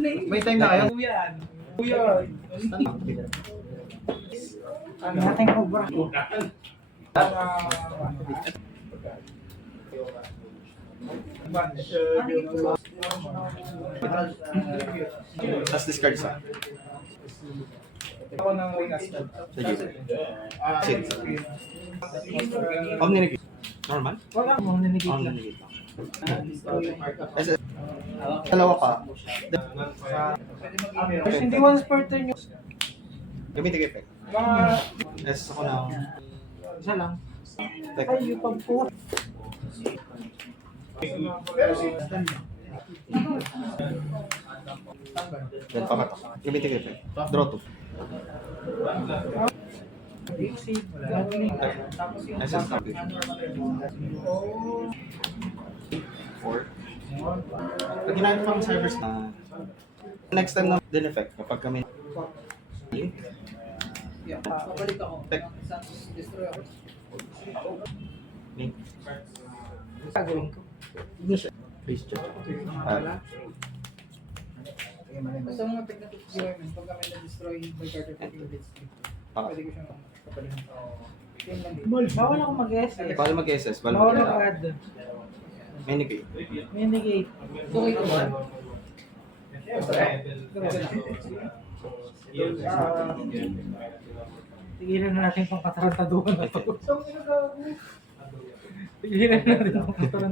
May time na kayo? Kuyan. Kuyan. Ano natin cobra? Tapos discard sa. Ako ng wing asset. Sige. Sit. Omni-negate. Normal? Wala mo nanigit lang. Omni-negate. Kasi, dalawa pa. Kasi hindi once per turn yung Gamitin effect. Yes, ako na. isa lang. Tek. Ay, yung pag-po. Then, pakatok. Gamitin effect. Draw 2. Exit. Essence copy. 4. Pag ginamit pang servers na next time na din effect kapag kami link. Pabalik ako. Tek. Destroy ako. Link. Gagawin ko. Face check. Basta mga pag na-destroy, pag kami na-destroy by card effect yung blitz. Pwede ko siyang kapalit. Yun lang din. Bawal ako mag-SS. Bawal mag-SS. Bawal Bawal ako mag-SS. add. Renegade. Renegade. Okay ko ba? Tigilan na natin pang katarantaduhan na to. Tigilan na natin pang katarantaduhan.